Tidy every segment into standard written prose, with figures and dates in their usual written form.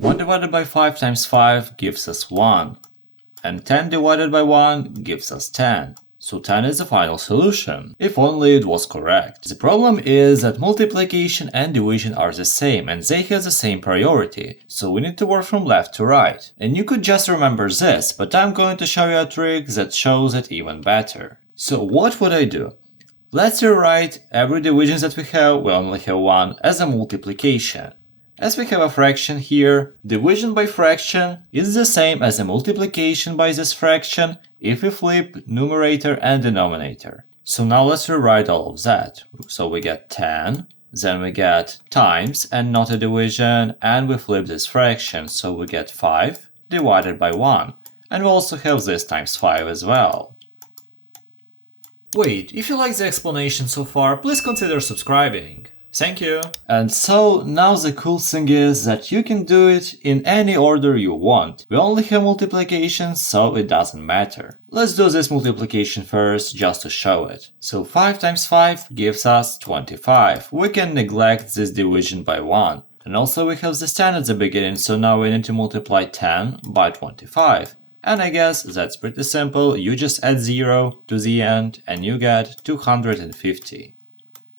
1 divided by 5 times 5 gives us 1. And 10 divided by 1 gives us 10. So 10 is the final solution, if only it was correct. The problem is that multiplication and division are the same and they have the same priority, so we need to work from left to right. And you could just remember this, but I'm going to show you a trick that shows it even better. So what would I do? Let's rewrite every division that we only have one, as a multiplication. As we have a fraction here, division by fraction is the same as a multiplication by this fraction if we flip numerator and denominator. So now let's rewrite all of that. So we get 10, then we get times and not a division, and we flip this fraction, so we get 5 divided by 1. And we also have this times 5 as well. Wait, if you like the explanation so far, please consider subscribing. Thank you! And so now the cool thing is that you can do it in any order you want. We only have multiplication, so it doesn't matter. Let's do this multiplication first, just to show it. So 5 times 5 gives us 25. We can neglect this division by 1. And also we have this 10 at the beginning, so now we need to multiply 10 by 25. And I guess that's pretty simple. You just add 0 to the end and you get 250.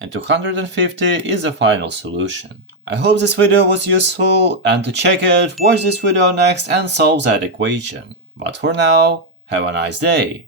And 250 is the final solution. I hope this video was useful, and to check it, watch this video next and solve that equation. But for now, have a nice day!